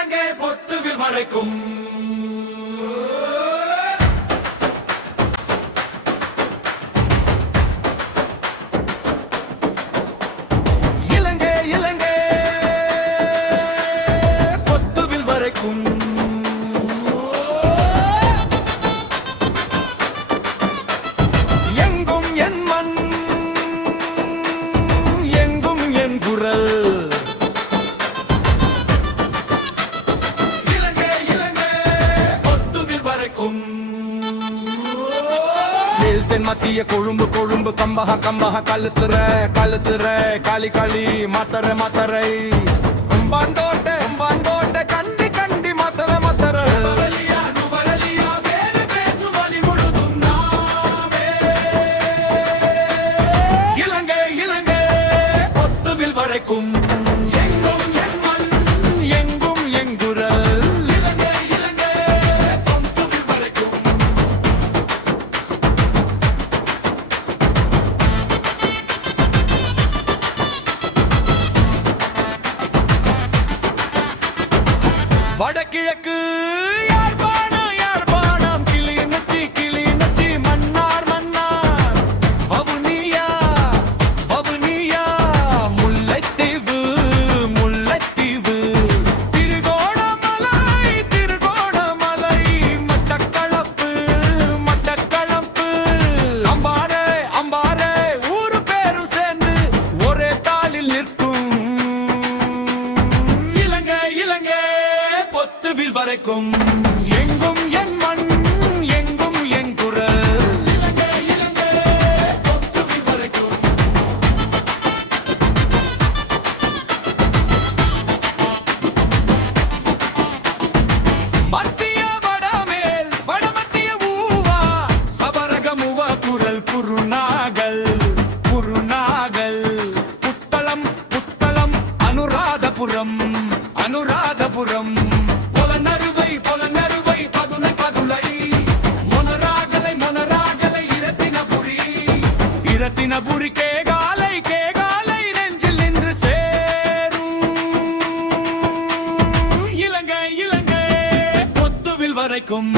இலங்கை பொத்துவில் வரைக்கும் மத்திய கொழும்பு கொழும்பு கம்பக கம்பக கழுத்துற கழுத்துற காளி காளி மாத்தரை மாத்தரை கும்பாந்தோட்ட கும்பாந்தோட்ட கண்டி கண்டி மாத்தரை மாத்தரை இலங்கை இலங்கை பொத்துவில் வரைக்கும் வடகிழக்கு யாழ்ப்பாணம் யாழ்ப்பாணம் கிளி நச்சி மன்னார் மன்னார் வவுனியா வவுனியா முல்லைத்தீவு முல்லைத்தீவு திருகோணமலை திருகோணமலை மட்டக்களப்பு மட்டக்களப்பு அம்பாறை அம்பாறை ஊரு பேரும் சேர்ந்து ஒரே தாளில் நிற்கும் பொத்துவில் வரைக்கும் எங்கும் என் மண் எங்கும் என் குரல் பொத்துவில் வரைக்கும் மத்திய வடமேல் வடமத்திய ஊவா சபரகமுவ குரல் குருநாகல் குருநாகல் புத்தளம் புத்தளம் அனுராதபுரம் அனுராதபுரம் இரத்தினபுரி கேகாலை கேகாலை நெஞ்சில் நின்று சேரும் இலங்கை இலங்கை பொத்துவில் வரைக்கும்